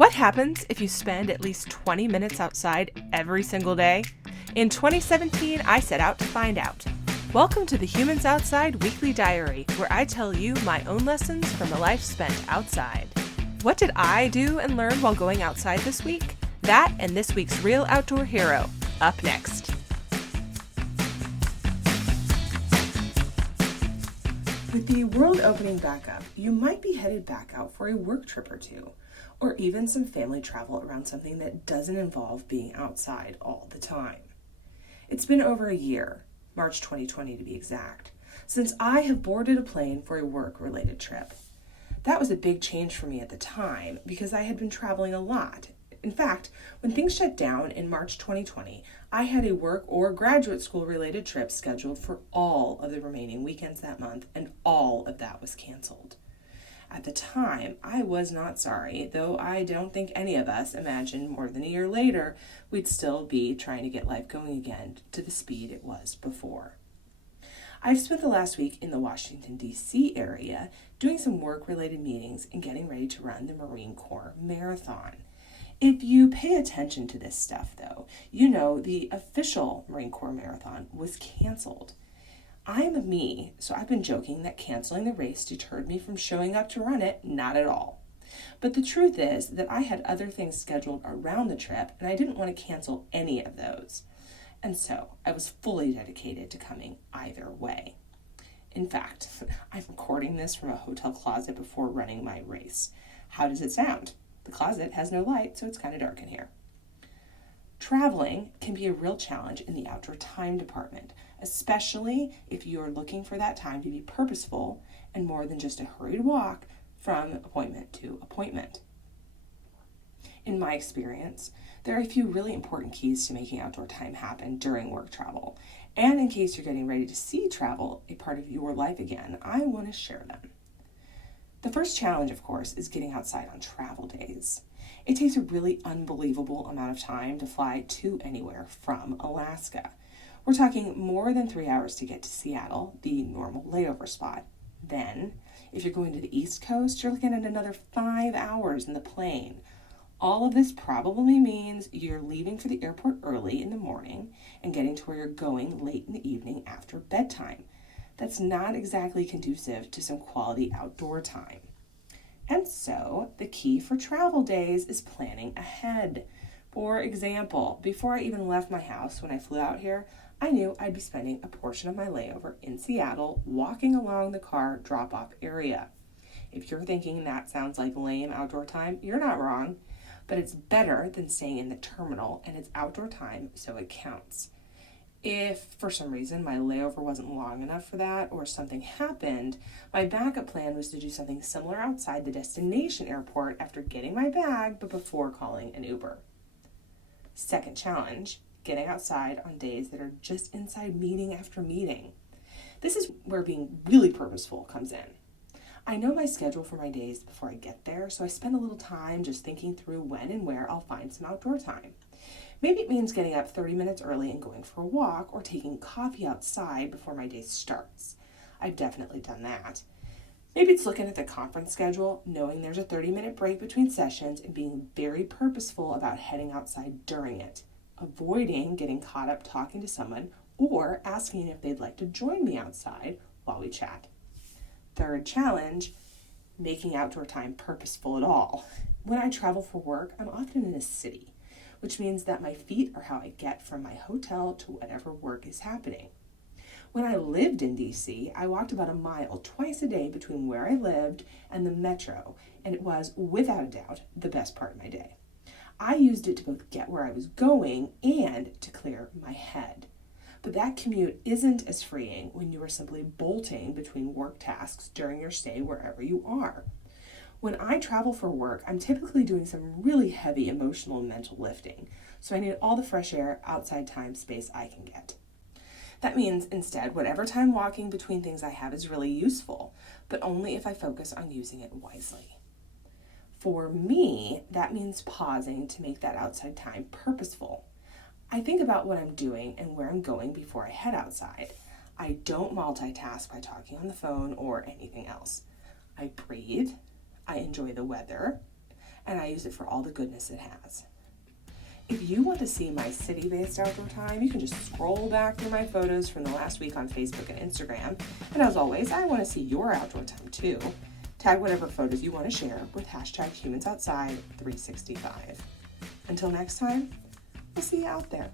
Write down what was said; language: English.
What happens if you spend at least 20 minutes outside every single day? In 2017, I set out to find out. Welcome to the Humans Outside Weekly Diary, where I tell you my own lessons from a life spent outside. What did I do and learn while going outside this week? That and this week's Real Outdoor Hero, up next. With the world opening back up, you might be headed back out for a work trip or two, or even some family travel around something that doesn't involve being outside all the time. It's been over a year, March 2020 to be exact, since I have boarded a plane for a work-related trip. That was a big change for me at the time because I had been traveling a lot. In fact, when things shut down in March 2020, I had a work or graduate school related trip scheduled for all of the remaining weekends that month, and all of that was canceled. At the time, I was not sorry, though I don't think any of us imagined more than a year later we'd still be trying to get life going again to the speed it was before. I've spent the last week in the Washington, D.C. area doing some work-related meetings and getting ready to run the Marine Corps Marathon. If you pay attention to this stuff, though, you know the official Marine Corps Marathon was canceled. I'm me, so I've been joking that canceling the race deterred me from showing up to run it. Not at all. But the truth is that I had other things scheduled around the trip, and I didn't want to cancel any of those. And so I was fully dedicated to coming either way. In fact, I'm recording this from a hotel closet before running my race. How does it sound? The closet has no light, so it's kind of dark in here. Traveling can be a real challenge in the outdoor time department, especially if you are looking for that time to be purposeful and more than just a hurried walk from appointment to appointment. In my experience, there are a few really important keys to making outdoor time happen during work travel. And in case you're getting ready to see travel a part of your life again, I want to share them. The first challenge, of course, is getting outside on travel days. It takes a really unbelievable amount of time to fly to anywhere from Alaska. We're talking more than 3 hours to get to Seattle, the normal layover spot. Then, if you're going to the East Coast, you're looking at another 5 hours in the plane. All of this probably means you're leaving for the airport early in the morning and getting to where you're going late in the evening after bedtime. That's not exactly conducive to some quality outdoor time. And so, the key for travel days is planning ahead. For example, before I even left my house when I flew out here, I knew I'd be spending a portion of my layover in Seattle walking along the car drop-off area. If you're thinking that sounds like lame outdoor time, you're not wrong, but it's better than staying in the terminal, and it's outdoor time, so it counts. If, for some reason, my layover wasn't long enough for that or something happened, my backup plan was to do something similar outside the destination airport after getting my bag, but before calling an Uber. Second challenge, getting outside on days that are just inside meeting after meeting. This is where being really purposeful comes in. I know my schedule for my days before I get there, so I spend a little time just thinking through when and where I'll find some outdoor time. Maybe it means getting up 30 minutes early and going for a walk or taking coffee outside before my day starts. I've definitely done that. Maybe it's looking at the conference schedule, knowing there's a 30-minute break between sessions and being very purposeful about heading outside during it, avoiding getting caught up talking to someone or asking if they'd like to join me outside while we chat. Third challenge, making outdoor time purposeful at all. When I travel for work, I'm often in a city, which means that my feet are how I get from my hotel to whatever work is happening. When I lived in D.C., I walked about a mile twice a day between where I lived and the metro, and it was, without a doubt, the best part of my day. I used it to both get where I was going and to clear my head. But that commute isn't as freeing when you are simply bolting between work tasks during your stay wherever you are. When I travel for work, I'm typically doing some really heavy emotional and mental lifting, so I need all the fresh air, outside time, space I can get. That means, instead, whatever time walking between things I have is really useful, but only if I focus on using it wisely. For me, that means pausing to make that outside time purposeful. I think about what I'm doing and where I'm going before I head outside. I don't multitask by talking on the phone or anything else. I breathe. I enjoy the weather, and I use it for all the goodness it has. If you want to see my city-based outdoor time, you can just scroll back through my photos from the last week on Facebook and Instagram. And as always, I want to see your outdoor time too. Tag whatever photos you want to share with hashtag HumansOutside365. Until next time, we'll see you out there.